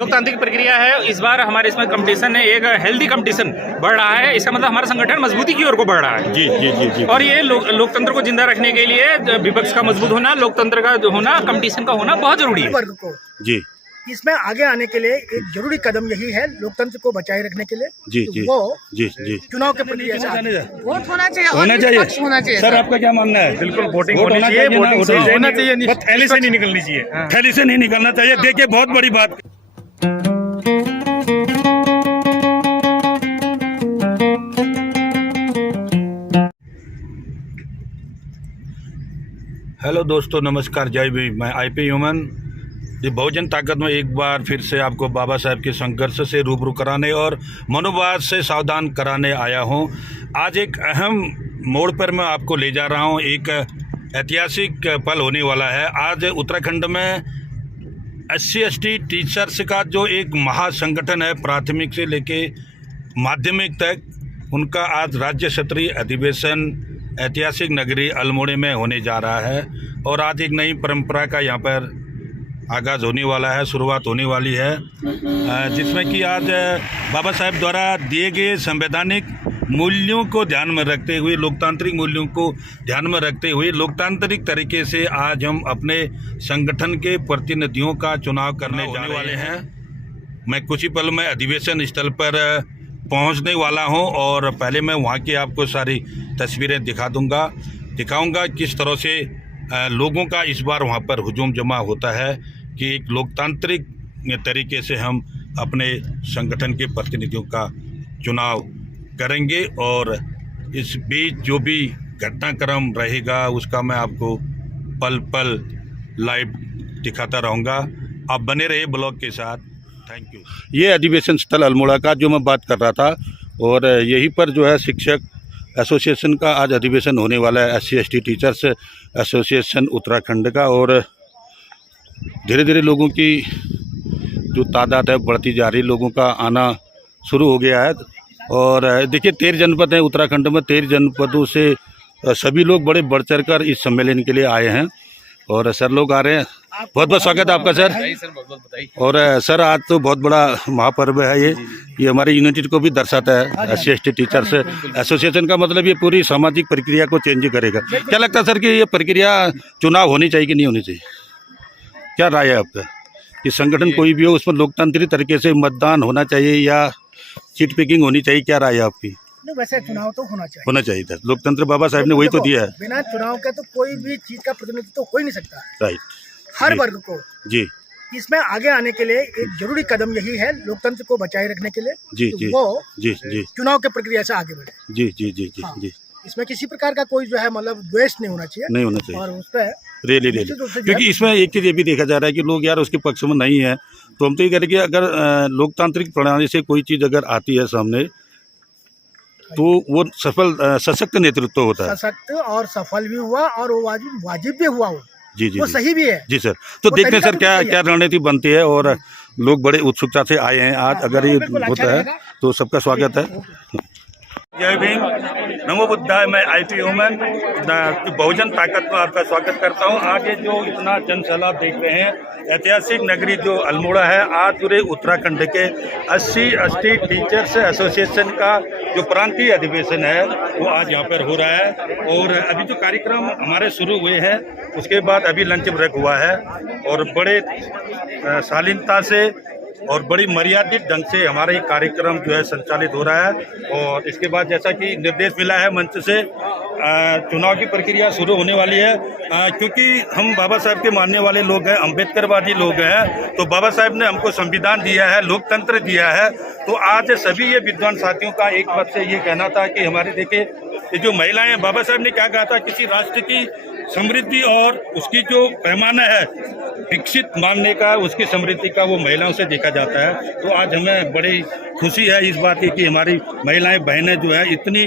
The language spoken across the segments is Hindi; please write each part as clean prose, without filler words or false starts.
लोकतांत्रिक प्रक्रिया है। इस बार हमारे इसमें कंपटीशन है, एक हेल्दी कंपटीशन बढ़ रहा है। इसका मतलब हमारा संगठन मजबूती की ओर को बढ़ रहा है। जी जी जी जी। और ये लोकतंत्र को जिंदा रखने के लिए विपक्ष का मजबूत होना, लोकतंत्र का होना, कंपटीशन का होना बहुत जरूरी है। वर्ग को जी इसमें आगे आने के लिए एक जरूरी कदम यही है, लोकतंत्र को बचाए रखने के लिए जी जी वो जी जी। चुनाव के प्रक्रिया से वोट होना चाहिए और होना चाहिए। निष्पक्ष होना चाहिए। सर आपका क्या मानना है? बिल्कुल वोटिंग वोट होनी होना चाहिए, चाहिए ना, वोटिंग वोटिंग होना चाहिए, बस थैली से नहीं निकलनी चाहिए। थैली से नहीं निकलना चाहिए। देखिए बहुत बड़ी बात। हेलो दोस्तों, नमस्कार, जय भीम। मैं आईपी ह्यूमन ये बहुजन ताकत में एक बार फिर से आपको बाबा साहब के संघर्ष से रूबरू कराने और मनोवाद से सावधान कराने आया हूं। आज एक अहम मोड़ पर मैं आपको ले जा रहा हूं। एक ऐतिहासिक पल होने वाला है। आज उत्तराखंड में SC/ST टीचर्स का जो एक महासंगठन है, प्राथमिक से लेके माध्यमिक तक, उनका आज राज्य स्तरीय अधिवेशन ऐतिहासिक नगरी अल्मोड़े में होने जा रहा है। और आज एक नई परंपरा का यहाँ पर आगाज़ होने वाला है, शुरुआत होने वाली है, जिसमें कि आज बाबा साहब द्वारा दिए गए संवैधानिक मूल्यों को ध्यान में रखते हुए, लोकतांत्रिक मूल्यों को ध्यान में रखते हुए, लोकतांत्रिक तरीके से आज हम अपने संगठन के प्रतिनिधियों का चुनाव करने जाने वाले हैं। मैं कुछ ही पल में अधिवेशन स्थल पर पहुंचने वाला हूं और पहले मैं वहां की आपको सारी तस्वीरें दिखाऊंगा किस तरह से लोगों का इस बार वहां पर हुजूम जमा होता है कि एक लोकतांत्रिक तरीके से हम अपने संगठन के प्रतिनिधियों का चुनाव करेंगे। और इस बीच जो भी घटनाक्रम रहेगा उसका मैं आपको पल पल लाइव दिखाता रहूँगा। आप बने रहिए ब्लॉग के साथ। Thank you. ये अधिवेशन स्थल अल्मोड़ा का जो मैं बात कर रहा था, और यहीं पर जो है शिक्षक एसोसिएशन का आज अधिवेशन होने वाला है, SC/ST टीचर्स एसोसिएशन उत्तराखंड का। और धीरे धीरे लोगों की जो तादाद है बढ़ती जा रही, लोगों का आना शुरू हो गया है। और देखिए 13 जनपद हैं उत्तराखंड में, 13 जनपदों से सभी लोग बड़े बढ़ चढ़ कर इस सम्मेलन के लिए आए हैं। और सर लोग आ रहे हैं, बहुत बहुत स्वागत है आपका सर। और सर आज तो बहुत बड़ा महापर्व है ये हमारे यूनिटी को भी दर्शाता है। SC/ST टीचर्स एसोसिएशन का मतलब ये पूरी सामाजिक प्रक्रिया को चेंज करेगा। क्या लगता है सर कि ये प्रक्रिया चुनाव होनी चाहिए कि नहीं होनी चाहिए? क्या राय है आपका कि संगठन कोई भी हो उसमें लोकतांत्रिक तरीके से मतदान होना चाहिए या सीट पिकिंग होनी चाहिए? क्या राय है आपकी? वैसे चुनाव तो होना चाहिए था। लोकतंत्र बाबा साहब ने वही तो दिया है। बिना चुनाव के तो कोई भी चीज का प्रतिनिधित्व तो हो ही नहीं सकता। राइट। हर वर्ग को जी इसमें आगे आने के लिए एक जरूरी कदम यही है, लोकतंत्र को बचाए रखने के लिए जी जी वो जी जी चुनाव के प्रक्रिया से आगे बढ़े। जी जी जी जी जी। इसमें किसी प्रकार का कोई जो है मतलब द्वेष नहीं होना चाहिए और उस पर रेली क्योंकि इसमें एक चीज़ ये भी देखा जा रहा है कि लोग यार उसके पक्ष में नहीं है। तो हम तो ये कह रहे कि अगर लोकतांत्रिक प्रणाली से कोई चीज़ अगर आती है सामने तो वो सशक्त नेतृत्व होता है। सशक्त और सफल भी हुआ और वो वाजिब भी हुआ वो। जी जी वो सही भी है। जी सर। तो देखते हैं सर क्या रणनीति बनती है। और लोग बड़े उत्सुकता से आए हैं आज। अगर ये होता है तो सबका स्वागत है। जय भीम, नमो बुद्धाय। मैं आईपी ह्यूमन बहुजन ताकत में आपका स्वागत करता हूं। आज ये जो इतना जन सैलाब देख रहे हैं, ऐतिहासिक नगरी जो अल्मोड़ा है, आज पूरे उत्तराखंड के SC/ST टीचर्स एसोसिएशन का जो प्रांतीय अधिवेशन है वो आज यहाँ पर हो रहा है। और अभी जो कार्यक्रम हमारे शुरू हुए हैं उसके बाद अभी लंच ब्रेक हुआ है और बड़े शालीनता से और बड़ी मर्यादित ढंग से हमारा ये कार्यक्रम जो है संचालित हो रहा है। और इसके बाद जैसा कि निर्देश मिला है मंच से, चुनाव की प्रक्रिया शुरू होने वाली है। क्योंकि हम बाबा साहब के मानने वाले लोग हैं, अम्बेडकरवादी लोग हैं, तो बाबा साहब ने हमको संविधान दिया है, लोकतंत्र दिया है। तो आज सभी ये विद्वान साथियों का एक मत से ये कहना था कि हमारे देखिए ये जो महिलाएं हैं, बाबा साहब ने क्या कहा था, किसी राष्ट्र की समृद्धि और उसकी जो पैमाना है विकसित मानने का, उसकी समृद्धि का, वो महिलाओं से देखा जाता है। तो आज हमें बड़ी खुशी है इस बात की कि हमारी महिलाएं बहनें जो है इतनी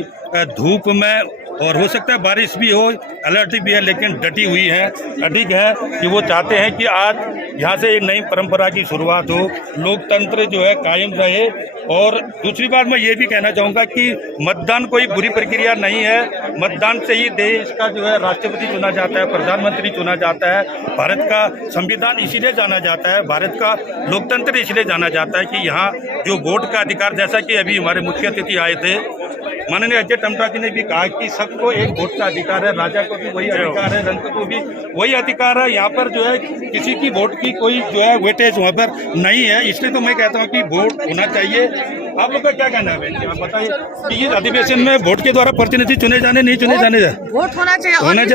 धूप में और हो सकता है बारिश भी हो, अलर्ट भी है, लेकिन डटी हुई है, अडिग है कि वो चाहते हैं कि आज यहाँ से एक नई परंपरा की शुरुआत हो, लोकतंत्र जो है कायम रहे। और दूसरी बात मैं ये भी कहना चाहूँगा कि मतदान कोई बुरी प्रक्रिया नहीं है, मतदान से ही देश का जो है राष्ट्रपति चुना जाता है, प्रधानमंत्री चुना जाता है, भारत का संविधान इसीलिए जाना जाता है, भारत का लोकतंत्र इसलिए जाना जाता है कि यहाँ जो वोट का अधिकार, जैसा कि अभी हमारे मुख्य अतिथि आए थे माननीय अजय टमटा जी ने भी कहा कि सबको एक वोट का अधिकार है, राजा को भी वही अधिकार है, रंग को भी वही अधिकार है। यहाँ पर जो है किसी की वोट की कोई जो है वेटेज वहाँ पर नहीं है, इसलिए तो मैं कहता हूँ कि वोट होना चाहिए। आप लोग का क्या कहना है बहन जी, आप बताइए कि इस अधिवेशन में वोट के द्वारा प्रतिनिधि चुने जाने नहीं चुने जाने वोट होना चाहिए, होना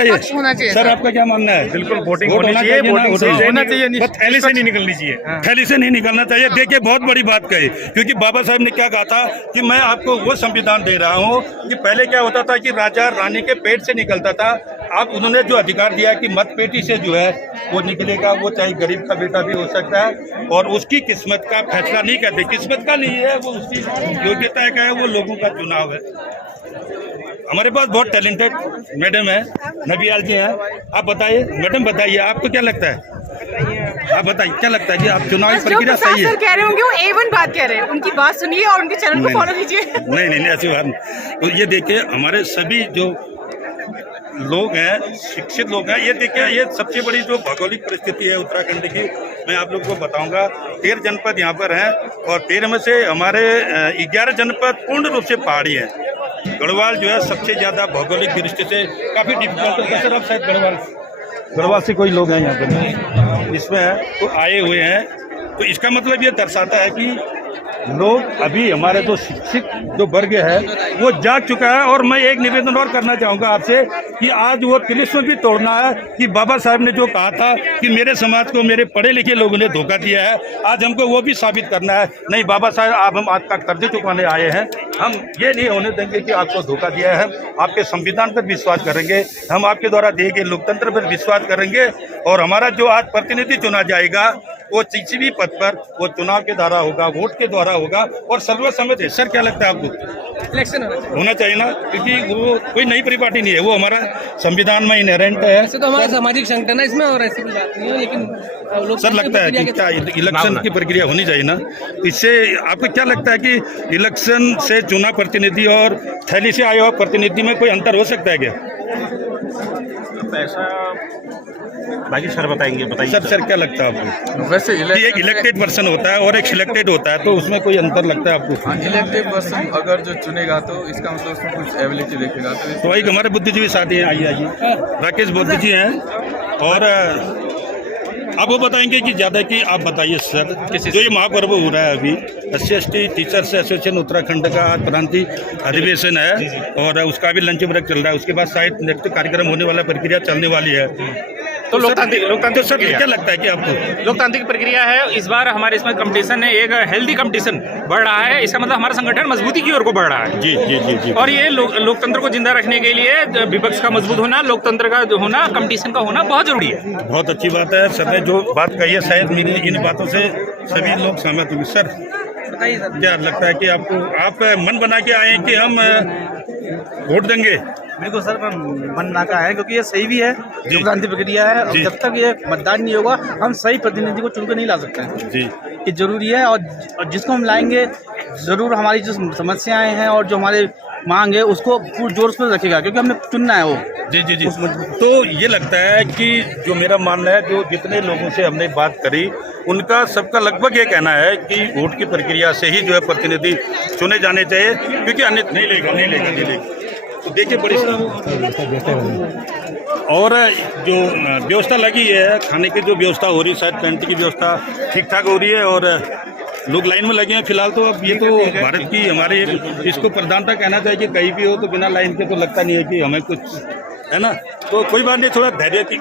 चाहिए। सर आपका क्या मानना है? बिल्कुल वोटिंग होनी चाहिए, होना चाहिए, थैली से नहीं निकलनी चाहिए, थैली से नहीं निकलना चाहिए। देखिए बहुत बड़ी बात कही, क्योंकि बाबा साहब ने क्या कहा था कि मैं आपको वो संविधान दे रहा हूँ कि पहले क्या होता था कि राजा रानी के पेट से निकलता था, अब उन्होंने जो अधिकार दिया कि मत पेटी से जो है वो निकलेगा, वो चाहे गरीब का बेटा भी हो सकता है और उसकी किस्मत का फैसला नहीं करते, किस्मत का नहीं है वो, उसकी योग्यता का है, वो लोगों का चुनाव है। हमारे पास बहुत टैलेंटेड मैडम है, नबियाल जी हैं, आप बताइए मैडम, बताइए आपको क्या लगता है, आप बताइए क्या लगता है कि आप चुनावी प्रक्रिया सही है? कह रहे होंगे वो A1 बात कह रहे हैं, उनकी बात सुनिए और उनके चैनल को फॉलो कीजिए। नहीं ऐसी बात नहीं। तो ये देखिए हमारे सभी जो लोग हैं, शिक्षित लोग हैं, ये देखिए ये सबसे बड़ी जो भौगोलिक परिस्थिति है उत्तराखंड की, मैं आप लोग को बताऊंगा। 13 जनपद यहाँ पर हैं और 13 में से हमारे 11 जनपद पूर्ण रूप से पहाड़ी हैं। गढ़वाल जो है सबसे ज़्यादा भौगोलिक दृष्टि से काफ़ी डिफिकल्ट है। सर आप शायद गढ़वाल से कोई लोग हैं यहाँ पर इसमें है, तो आए हुए हैं, तो इसका मतलब ये दर्शाता है कि लोग अभी हमारे जो शिक्षित जो वर्ग है वो जाग चुका है। और मैं एक निवेदन और करना चाहूँगा आपसे कि आज वो तिलिस्म भी तोड़ना है कि बाबा साहब ने जो कहा था कि मेरे समाज को मेरे पढ़े लिखे लोगों ने धोखा दिया है, आज हमको वो भी साबित करना है। नहीं बाबा साहब, आप हम आपका कर्ज चुकाने आए हैं, हम ये नहीं होने देंगे कि आपको धोखा दिया है। हम आपके संविधान पर विश्वास करेंगे, हम आपके द्वारा दिए गए लोकतंत्र पर विश्वास करेंगे और हमारा जो आज प्रतिनिधि चुना जाएगा वो किसी भी पद पर वो चुनाव के द्वारा होगा, वोट के द्वारा होगा और सर्वसम्मत है। सर क्या लगता है आपको? इलेक्शन होना चाहिए ना, क्योंकि वो कोई नई परिपाटी नहीं है, वो हमारा संविधान में इनहेरेंट है। तो हमारा सामाजिक संगठन है इसमें और ऐसी कोई बात नहीं है, लेकिन सर लगता है कि क्या इलेक्शन की प्रक्रिया होनी चाहिए ना? इससे आपको क्या लगता है कि इलेक्शन से चुना प्रतिनिधि और थैली से आया हुआ प्रतिनिधि में कोई अंतर हो सकता है क्या? ऐसा बाकी सर बताइए सर क्या लगता है आपको? वैसे एक इलेक्टेड पर्सन होता है और एक सिलेक्टेड होता है, तो उसमें कोई अंतर लगता है आपको? इलेक्टेड पर्सन अगर जो चुनेगा तो इसका मतलब उसमें कुछ एबिलिटी देखेगा। तो एक हमारे बुद्धिजीवी साथी हैं, आइए राकेश बुद्धि जी हैं और आप वो बताएंगे कि ज़्यादा कि आप बताइए सर, जो ये महापर्व हो रहा है अभी SC/ST टीचर्स एसोसिएशन उत्तराखंड का आज प्रांतीय अधिवेशन है और उसका भी लंच ब्रेक चल रहा है, उसके बाद शायद नेक्स्ट कार्यक्रम होने वाला प्रक्रिया चलने वाली है। तो लोकतांत्रिक सर क्या लगता है कि आपको? लोकतांत्रिक प्रक्रिया है, इस बार हमारे इसमें कंपटीशन है, एक हेल्दी कंपटीशन बढ़ रहा है, इसका मतलब हमारा संगठन मजबूती की ओर को बढ़ रहा है। जी। और ये लोकतंत्र को जिंदा रखने के लिए विपक्ष का मजबूत होना, लोकतंत्र का जो होना, कंपटीशन का होना बहुत जरूरी है। बहुत अच्छी बात है, सर ने जो बात कही है शायद मेरी इन बातों से सभी लोग सहमत होंगे। सर बताइए सर, क्या लगता है कि आपको, आप मन बना के आए हैं कि हम वोट देंगे? बिल्कुल सर, मन बना का है क्योंकि ये सही भी है, लोकतांत्रिक प्रक्रिया है और जब तक ये मतदान नहीं होगा हम सही प्रतिनिधि को चुन के नहीं ला सकते हैं जी। ये जरूरी है और जिसको हम लाएंगे जरूर हमारी जो समस्याएं हैं और जो हमारे मांग है उसको पूरे जोर से रखेगा, क्योंकि हमने चुनना है वो। जी। तो ये लगता है कि जो मेरा मानना है, जो जितने लोगों से हमने बात करी उनका सबका लगभग ये कहना है कि वोट की प्रक्रिया से ही जो है प्रतिनिधि चुने जाने चाहिए, क्योंकि अन्य नहीं लेगा। तो देखिए बड़ी और जो व्यवस्था लगी है, खाने की जो व्यवस्था हो रही है, शायद टेंट की व्यवस्था ठीक ठाक हो रही है और लोग लाइन में लगे हैं फिलहाल। तो अब ये तो भारत की हमारे इसको प्रधानता कहना चाहिए कि कहीं भी हो तो बिना लाइन के तो लगता नहीं है कि हमें कुछ है ना। तो कोई बात नहीं, थोड़ा धैर्य की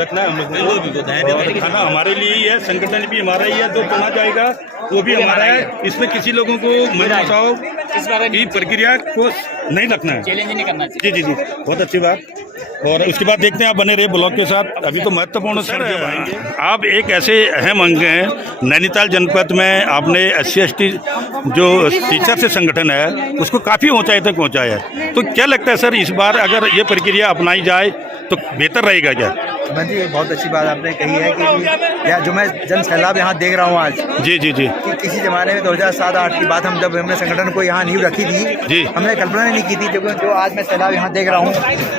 रखना है हम लोग को, धैर्य खाना हमारे लिए ही है, संगठन भी हमारा ही है, जो चुना जाएगा वो भी हमारा है। इसमें किसी लोगों को मन मुटाव की प्रक्रिया को नहीं रखना है, चैलेंज नहीं करना चाहिए। जी। बहुत अच्छी बात। और उसके बाद देखते हैं, आप बने रहे ब्लॉग के साथ। अभी तो महत्वपूर्ण सर आप एक ऐसे अहम अंग हैं नैनीताल जनपद में, आपने SC/ST जो टीचर से संगठन है उसको काफ़ी ऊंचाई तक पहुंचाया है। तो क्या लगता है सर, इस बार अगर ये प्रक्रिया अपनाई जाए तो बेहतर रहेगा क्या? जी, बहुत अच्छी बात आपने कही है कि जो मैं जन सैलाब यहाँ देख रहा हूँ आज, जी जी जी, कि किसी ज़माने में 2007-8 की बात, हम जब हमने संगठन को यहाँ नींव रखी थी जी, हमने कल्पना नहीं की थी। जो आज मैं सैलाब यहाँ देख रहा हूँ,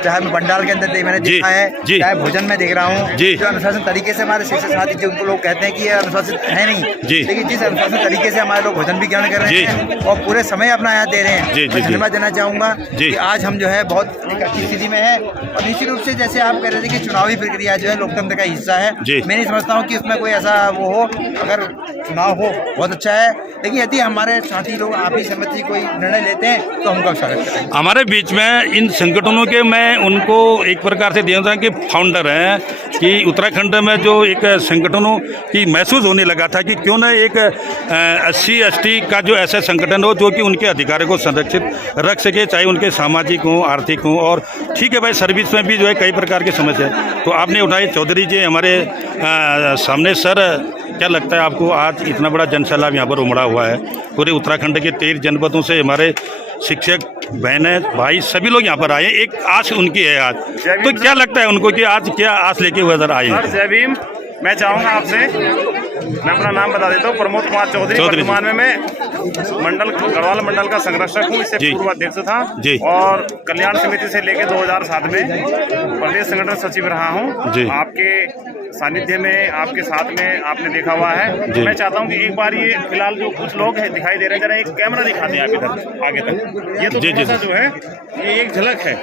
चाहे मैं पंडाल के अंदर मैंने देखा है, चाहे भोजन में देख रहा हूँ, जो अनुशासन तरीके से हमारे शिक्षक साथी जिनको लोग कहते हैं कि ये अनुशासित है नहीं, लेकिन जिस अनुशासन तरीके से हमारे लोग भोजन भी ग्रहण कर रहे हैं और पूरे समय अपना यहाँ दे रहे हैं, धन्यवाद देना चाहूँगा कि आज हम जो है बहुत एक अच्छी स्थिति में है। और निश्चित रूप से जैसे आप कह रहे थे कि चुनावी प्रक्रिया जो है लोकतंत्र का हिस्सा है, मैं नहीं समझता हूँ कि उसमें कोई ऐसा वो हो। अगर चुनाव हो बहुत अच्छा है, लेकिन यदि हमारे साथी लोग आप ही सहमति कोई निर्णय लेते हैं तो हम उनका स्वागत करेंगे। हमारे बीच में इन संगठनों के मैं उनको एक प्रकार से देखता कि फाउंडर हैं कि उत्तराखंड में जो एक संगठनों की महसूस होने लगा था कि क्यों ना एक SC/ST का जो ऐसा संगठन हो जो कि उनके अधिकारों को संरक्षित रख सके, चाहे उनके सामाजिक हों, आर्थिक हों। और ठीक है भाई, सर्विस में भी जो है कई प्रकार की समस्या है तो आपने उठाई। चौधरी जी हमारे सामने, सर क्या लगता है आपको, आज इतना बड़ा जनसैलाब यहाँ पर उमड़ा हुआ है, पूरे उत्तराखंड के 13 जनपदों से हमारे शिक्षक बहनें भाई सभी लोग यहाँ पर आए, एक आस उनकी है आज, तो क्या लगता है उनको कि आज क्या आस लेके हुए इधर आए हैं? जय भीम। मैं चाहूँगा आपसे, मैं अपना नाम बता देता हूँ, प्रमोद कुमार चौधरी। वर्तमान में मैं मंडल गढ़वाल मंडल का संरक्षक हूँ, इससे पूर्व अध्यक्ष था और कल्याण समिति से लेकर 2007 में प्रदेश संगठन सचिव रहा हूँ। आपके सानिध्य में, आपके साथ में आपने देखा हुआ है। मैं चाहता हूँ कि एक बार ये फिलहाल जो कुछ लोग हैं दिखाई दे रहे हैं, जरा एक कैमरा दिखा दें आप इधर आगे तक। ये तो थोड़ा सा जो है ये एक झलक है।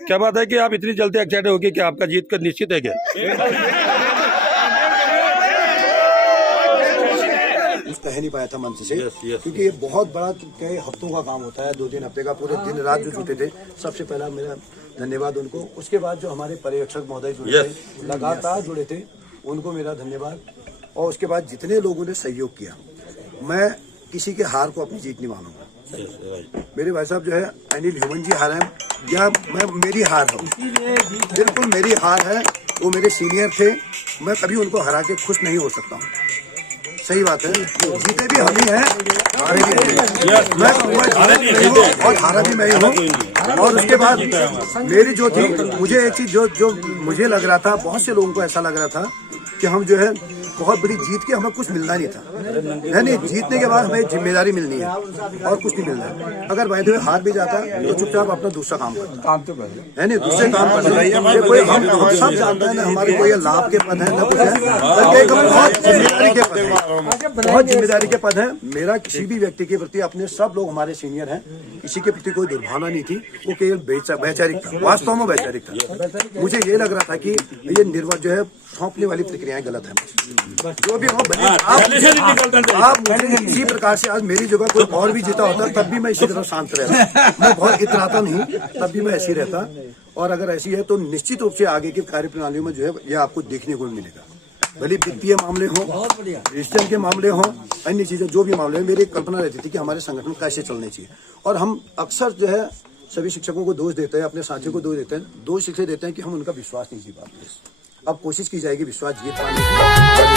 क्या बात है कि आप इतनी जल्दी एक्साइटेड हो गए कि आपका जीत का निश्चित है क्या? कह नहीं पाया था मंच से, क्योंकि ये बहुत बड़ा कई हफ्तों का काम होता है, 2-3 हफ्ते का, पूरे दिन रात जो जुटे थे। सबसे पहला मेरा धन्यवाद उनको। उसके बाद जो हमारे पर्यवेक्षक महोदय जुड़े थे, लगातार जुड़े थे, उनको मेरा धन्यवाद। और उसके बाद जितने लोगों ने सहयोग किया, मैं किसी के हार को अपनी जीत नहीं मानूंगा। मेरे भाई साहब जो है अनिल ह्यूमन जी हार है या मेरी हार है, बिल्कुल मेरी हार है। वो मेरे सीनियर थे, मैं कभी उनको हरा के खुश नहीं हो सकता हूँ। सही बात है, जीते भी हम ही हैं, हारे भी हम हैं। मैं और हारा भी मैं ही हूँ। और उसके बाद मेरी जो थी, मुझे एक चीज जो मुझे लग रहा था, बहुत से लोगों को ऐसा लग रहा था कि हम जो है बहुत बड़ी जीत के हमें कुछ मिलना नहीं था। नहीं, जीतने के बाद हमें जिम्मेदारी मिलनी है और कुछ नहीं मिलना है। अगर भाई हार भी जाता तो चुपचाप अपना दूसरा काम करता है नहीं, दूसरे काम करते कोई हम सब जानते हैं ना, हमारे कोई लाभ के पद है ना कुछ है, बल्कि बहुत जिम्मेदारी के पद है, बहुत जिम्मेदारी के पद है। मेरा किसी भी व्यक्ति के प्रति, अपने सब लोग हमारे सीनियर हैं, किसी के प्रति कोई दुर्भावना नहीं थी। वो केवल वैचारिक था, वास्तव में वैचारिक था। मुझे ये लग रहा था कि ये निर्वाचन जो है सौंपने वाली प्रक्रियाएं गलत है। जो भी हो आप मुझे इसी प्रकार से, आज मेरी जगह कोई और भी जीता होता तब भी मैं इसी तरह शांत रहता, मैं बहुत इतराता नहीं, तब भी मैं ऐसी रहता। और अगर ऐसी है तो निश्चित रूप से आगे की कार्य प्रणालियों में जो है ये आपको देखने को मिलेगा। भले वित्तीय मामले हों, डिजिटल के मामले हों, अन्य चीजें जो भी मामले हैं, मेरी कल्पना रहती थी कि हमारे संगठन कैसे चलने चाहिए। और हम अक्सर जो है सभी शिक्षकों को दोष देते हैं, अपने साथियों को दोष देते हैं, दोष इसलिए देते हैं कि हम उनका विश्वास नहीं जीत पाते। अब कोशिश की जाएगी विश्वास जीत पाने की।